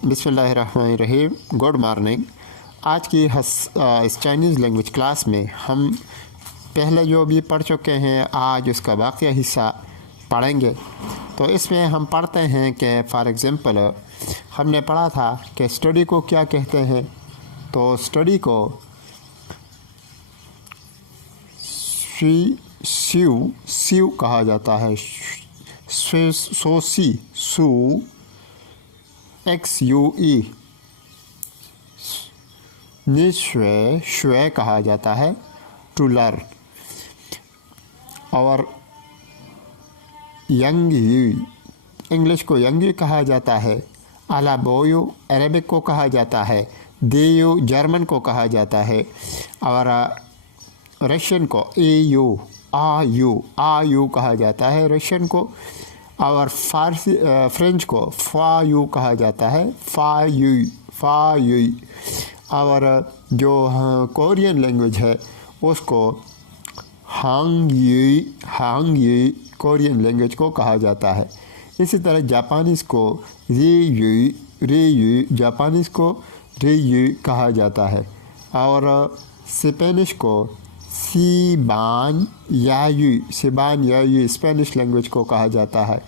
बिस्मिल्लाहिर्रहमानिर्रहीम। Good morning. आज की इस चाइनीज़ लैंग्वेज क्लास में हम पहले जो भी पढ़ चुके हैं आज उसका बाकी हिस्सा पढ़ेंगे। तो इसमें हम पढ़ते हैं कि फॉर एग्ज़ाम्पल हमने पढ़ा था कि स्टडी को क्या कहते हैं। तो स्टडी को सीव कहा जाता है। सोसी सू XUE श्वे कहा जाता है टू लर्न। और यंग यू इंग्लिश को यंग यू कहा जाता है। अलाबोयू अरेबिक को कहा जाता है। देयू जर्मन को कहा जाता है। और रशियन को AU आयू कहा जाता है रशियन को। और फारसी फ्रेंच को फायू कहा जाता है फायू। और जो कोरियन लैंग्वेज है उसको हांग कोरियन लैंग्वेज को कहा जाता है। इसी तरह जापानीज़ को रेयू जापानीज़ को रेयू कहा जाता है। और स्पेनिश को सिबान यायू स्पेनिश लैंग्वेज को कहा जाता है।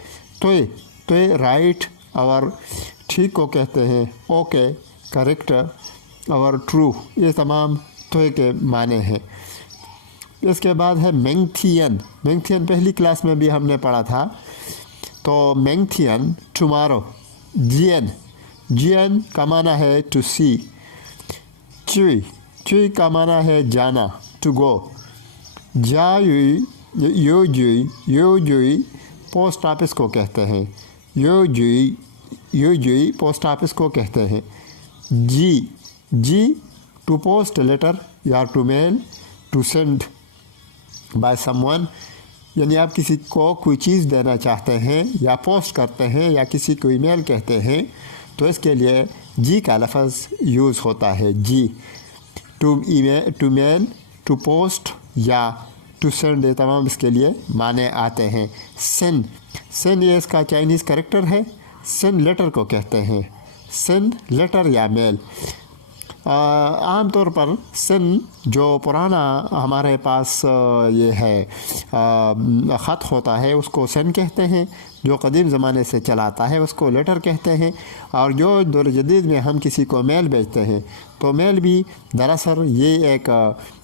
तो राइट और ठीक को कहते हैं ओके करेक्ट और ट्रू, ये तमाम तो के माने हैं। इसके बाद है मेंगथियन पहली क्लास में भी हमने पढ़ा था। तो मेंगथियन टुमारो। जियन का माना है टू सी। चुई का माना है जाना टू गो। योजुई पोस्ट ऑफिस को कहते हैं। योजुई पोस्ट ऑफिस को कहते हैं। जी टू पोस्ट लेटर या to mail to send by someone, यानी आप किसी को कोई चीज़ देना चाहते हैं या पोस्ट करते हैं या किसी को ईमेल कहते हैं तो इसके लिए जी का लफ्ज़ यूज़ होता है। जी टू मेल टू पोस्ट या टू सेंड, ये तमाम इसके लिए माने आते हैं। सेंड ये इसका चाइनीज़ करेक्टर है। सेंड लेटर को कहते हैं। सेंड लेटर या मेल। आम तौर पर सेंड जो पुराना हमारे पास ये है ख़त होता है उसको सेंड कहते हैं। जो कदीम ज़माने से चलाता है उसको लेटर कहते हैं। और जो दौर जदीद में हम किसी को मेल भेजते हैं तो मेल भी दरअसल ये एक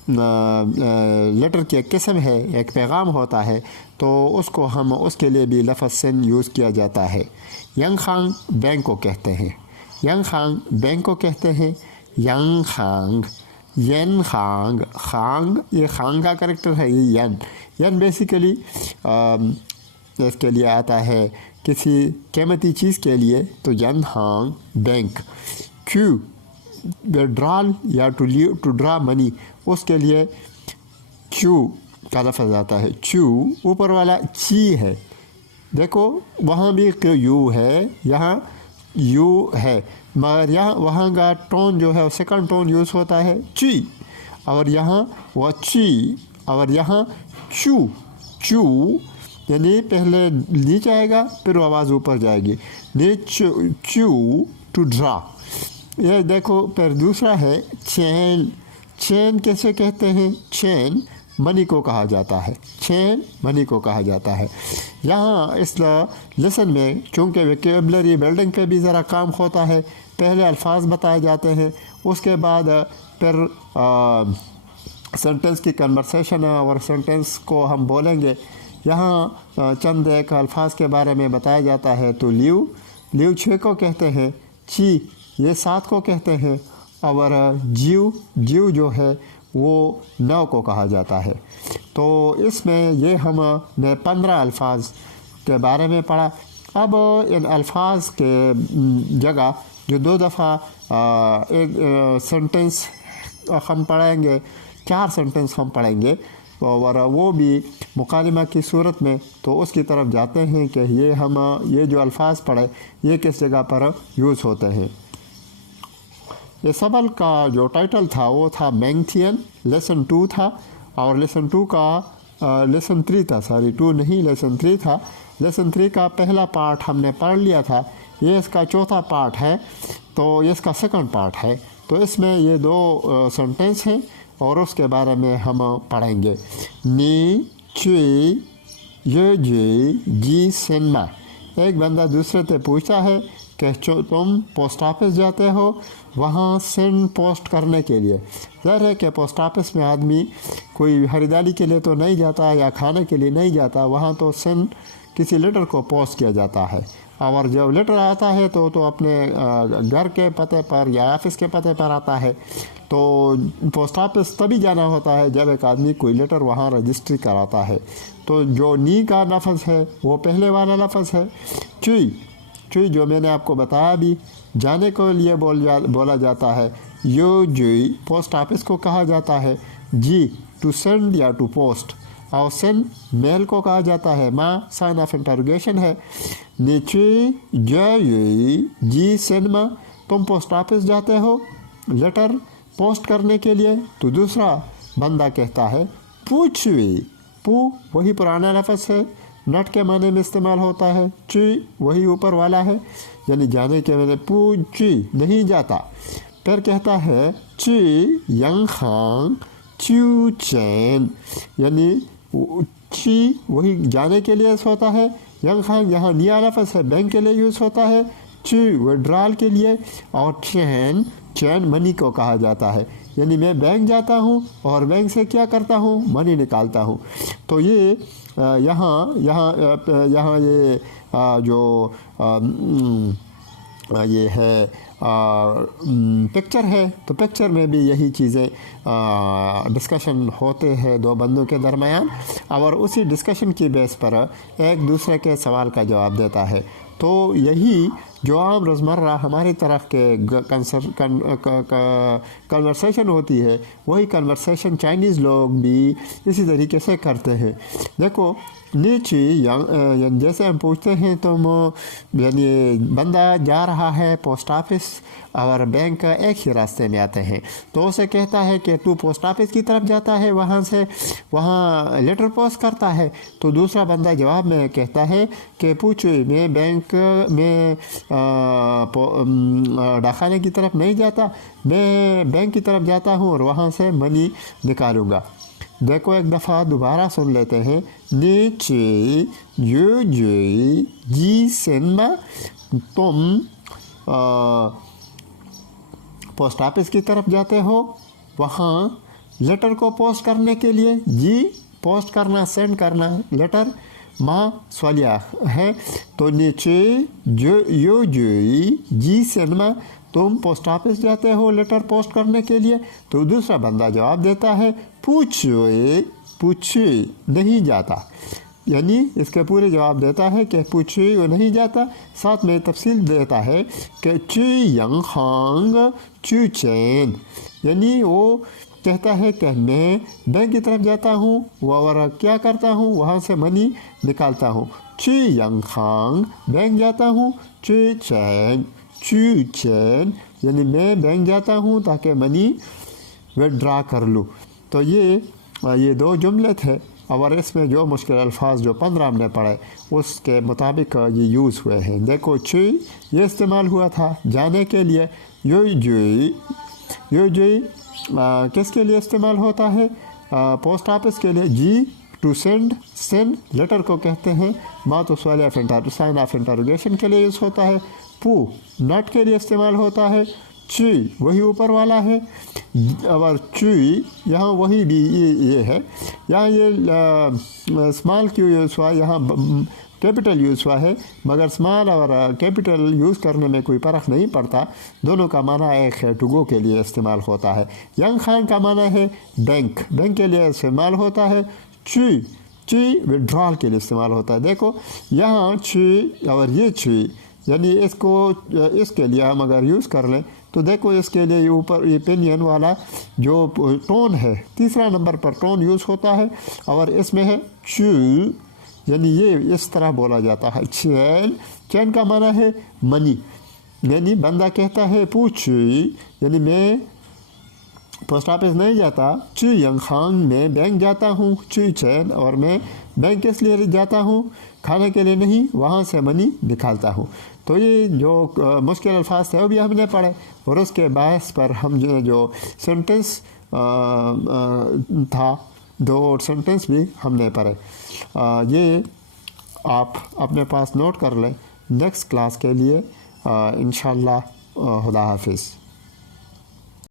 लेटर की एक किस्म है, एक पैगाम होता है। तो उसको हम उसके लिए भी लफ्ज़ सेंड यूज़ किया जाता है। यंगखांग बैंक को कहते हैं। यंगखांग बैंक को कहते हैं। यंगखांग खांग ये खांग का करेक्टर है। ये यन बेसिकली इसके लिए आता है किसी कीमती चीज़ के लिए, तो यंगखांग बैंक। क्यू विड्रॉल या टू ड्रा मनी, उसके लिए क्यू का लफ्ज़ आता है। क्यू ऊपर वाला ची है, देखो वहाँ भी यू है, यहाँ यू है, मगर यहाँ वहाँ का टोन जो है सेकंड टोन यूज़ होता है ची। और यहाँ वह ची और यहाँ चू यानी पहले नीचे आएगा फिर आवाज़ ऊपर जाएगी। चू टू ड्रा। यह देखो फिर दूसरा है चैन कैसे कहते हैं। चैन मनी को कहा जाता है। चैन मनी को कहा जाता है। यहाँ इस लेसन में चूँकि वोकैबुलरी बिल्डिंग पे भी ज़रा काम होता है, पहले अल्फाज बताए जाते हैं, उसके बाद फिर सेंटेंस की कन्वर्सेशन और सेंटेंस को हम बोलेंगे। यहाँ चंद एक अल्फाज के बारे में बताया जाता है। तो लीव 6 को कहते हैं। ची ये 7 को कहते हैं। और जीव जो है वो 9 को कहा जाता है। तो इसमें ये हमने 15 अल्फाज के बारे में पढ़ा। अब इन अल्फाज के जगह जो 2 दफ़ा एक सेंटेंस हम पढ़ेंगे, 4 सेंटेंस हम पढ़ेंगे और वो भी मुकालिमा की सूरत में, तो उसकी तरफ जाते हैं कि ये जो अल्फाज पढ़े ये किस जगह पर यूज़ होते हैं। ये सबल का जो टाइटल था वो था मेंगथियन, लेसन 2 था। और लेसन 2 का लेसन 3 था, सॉरी 2 नहीं लेसन 3 था। लेसन 3 का पहला पार्ट हमने पढ़ लिया था। ये इसका चौथा पार्ट है, तो ये इसका सेकंड पार्ट है। तो इसमें ये दो सेंटेंस हैं और उसके बारे में हम पढ़ेंगे। नी चुई ये जी सिनेमा। एक बंदा दूसरे से पूछता है कि तुम पोस्ट ऑफिस जाते हो वहाँ सेंड पोस्ट करने के लिए। ज़ाहिर है कि पोस्ट ऑफिस में आदमी कोई खरीदारी के लिए तो नहीं जाता या खाने के लिए नहीं जाता, वहाँ तो सेंड किसी लेटर को पोस्ट किया जाता है। और जब लेटर आता है तो अपने घर के पते पर या ऑफिस के पते पर आता है। तो पोस्ट ऑफिस तभी जाना होता है जब एक आदमी कोई लेटर वहाँ रजिस्ट्री कराता है। तो जो नी का लफ्ज़ है वो पहले वाला लफ्ज़ है। चुई चुई जो मैंने आपको बताया भी, जाने के लिए बोला जाता है। यो जुई पोस्ट ऑफिस को कहा जाता है। जी टू सेंड या टू पोस्ट, और सेंड मेल को कहा जाता है। माँ साइन ऑफ इंटरोगेशन है। नीचे जी सिनेमा, तुम पोस्ट ऑफिस जाते हो लेटर पोस्ट करने के लिए। तो दूसरा बंदा कहता है पूछवी। पू वही पुराना लफ्ज़ है, नट के माने में इस्तेमाल होता है। ची वही ऊपर वाला है, यानी जाने के माने पूछी नहीं जाता। फिर कहता है ची यंग हांग चू चैन, यानी ची वही जाने के लिए होता है। यंग हांग यहाँ निया लफ्ज़ है, बैंक के लिए यूज़ होता है। ची विड्रॉल के लिए, और चैन चैन मनी को कहा जाता है। यानी मैं बैंक जाता हूँ और बैंक से क्या करता हूँ, मनी निकालता हूँ। तो ये यहाँ ये जो ये है पिक्चर है, तो पिक्चर में भी यही चीज़ें डिस्कशन होते हैं दो बंदों के दरमियान, और उसी डिस्कशन की बेस पर एक दूसरे के सवाल का जवाब देता है। तो यही जो आम रोज़मर्रा हमारी तरफ के कन्वर्सेशन होती है, वही कन्वर्सेशन चाइनीज़ लोग भी इसी तरीके से करते हैं। देखो नीचे जैसे हम पूछते हैं तुम, यानी बंदा जा रहा है पोस्ट ऑफिस और बैंक एक ही रास्ते में आते हैं, तो उसे कहता है कि तू पोस्ट ऑफिस की तरफ जाता है, वहाँ लेटर पोस्ट करता है। तो दूसरा बंदा जवाब में कहता है कि पूछ, मैं बैंक में डाकखाने की तरफ नहीं जाता, मैं बैंक की तरफ जाता हूँ और वहाँ से मनी निकालूंगा। देखो एक दफ़ा दोबारा सुन लेते हैं। नीचे यू जी सिनेमा, तुम पोस्ट ऑफिस की तरफ जाते हो वहाँ लेटर को पोस्ट करने के लिए। जी पोस्ट करना, सेंड करना, लेटर। माँ सवालिया है, तो नीचे यो जी सिनेमा, तुम पोस्ट ऑफिस जाते हो लेटर पोस्ट करने के लिए। तो दूसरा बंदा जवाब देता है पूछे नहीं जाता, यानी इसके पूरे जवाब देता है कि पूछे वो नहीं जाता। साथ में तफसील देता है कि ची यंग हांग चू चैन, यानी वो कहता है कि मैं बैंक की तरफ जाता हूँ और क्या करता हूँ, वहाँ से मनी निकालता हूँ। ची यंग हांग बैंक जाता हूँ, चू चैन यानी मैं बैंक जाता हूँ ताकि मनी विड्रा कर लूँ। तो ये दो जुमले थे, और इसमें जो मुश्किल अल्फाज जो 15 हमने पढ़े उसके मुताबिक ये यूज़ हुए हैं। देखो ची ये इस्तेमाल हुआ था जाने के लिए। यो जुई किसके लिए इस्तेमाल होता है, पोस्ट ऑफिस के लिए। जी टू सेंड लेटर को कहते हैं। मा तो साइन ऑफ इंटरोगेशन के लिए यूज़ होता है। पू नट के लिए इस्तेमाल होता है। ची वही ऊपर वाला है, और चुई यहाँ वही भी ये है। यहाँ ये स्मॉल क्यों यूज़ हुआ, यहाँ कैपिटल यूज़ हुआ है, मगर स्मॉल और कैपिटल यूज़ करने में कोई फ़र्क नहीं पड़ता, दोनों का माना एक है, टू गो के लिए इस्तेमाल होता है। यंग खान का माना है बैंक के लिए इस्तेमाल होता है। ची विड्रॉल के लिए इस्तेमाल होता है। देखो यहाँ ची और ये ची, यानी इसके लिए हम अगर यूज़ कर लें तो देखो इसके लिए ऊपर ये पेनियन वाला जो टोन है, तीसरा नंबर पर टोन यूज़ होता है, और इसमें है चू, यानी ये इस तरह बोला जाता है। चैन का माना है मनी, यानी बंदा कहता है पूछ, यानी मैं पोस्ट ऑफिस नहीं जाता, चू यंगखांग मैं बैंक जाता हूँ, चू चैन और मैं बैंक किस लिए जाता हूँ, खाने के लिए नहीं, वहाँ से मनी निकालता हूँ। तो ये जो मुश्किल अल्फाज थे वो भी हमने पढ़े और उसके बहस पर हम जो सेंटेंस था, दो सेंटेंस भी हमने पढ़े। ये आप अपने पास नोट कर लें नेक्स्ट क्लास के लिए। इंशाल्लाह। खुदा हाफिज़।